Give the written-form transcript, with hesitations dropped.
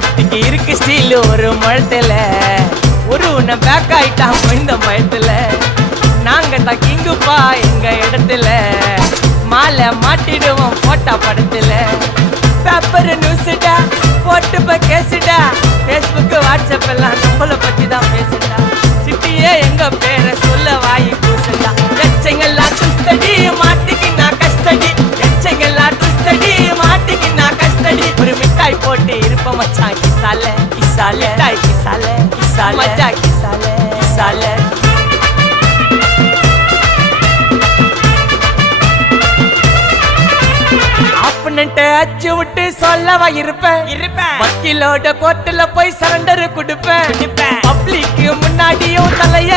சேஃப்டிக்கு இருக்கு ஸ்டீல் ஒரு முழத்துல ஒரு உன்னை பேக் ஆயிட்டான் இந்த பயத்துல நாங்க தான் கிங்குப்பா எங்க இடத்துல மாலை மாட்டிடுவோம் போட்டா படத்துல பேப்பர் நியூஸ்டா போட்டு கேசுடா ஃபேஸ்புக் வாட்ஸ்அப் எல்லாம் நம்மளை பத்தி தான் பேசுடா சிட்டியே எங்க பேரை சொல்ல வாய் பூசுடா எச்சங்கெல்லாம் துஸ்தடி மாட்டிக்கினா கஸ்டடி எச்சங்கெல்லாம் துஸ்தடி மாட்டிக்கினா கஸ்டடி ஒரு மிட்டாய் போட்டு இருப்ப மச்சான் கிசால கிசால மிட்டாய் கிசால கிசால மச்சா கிசால கிசால அச்சு விட்டு சொல்லவா இருப்பேன் வக்கீலோட கோர்ட்டுல போய் சரண்டர் கொடுப்பேன் பப்ளிக்கு முன்னாடியும் தலைய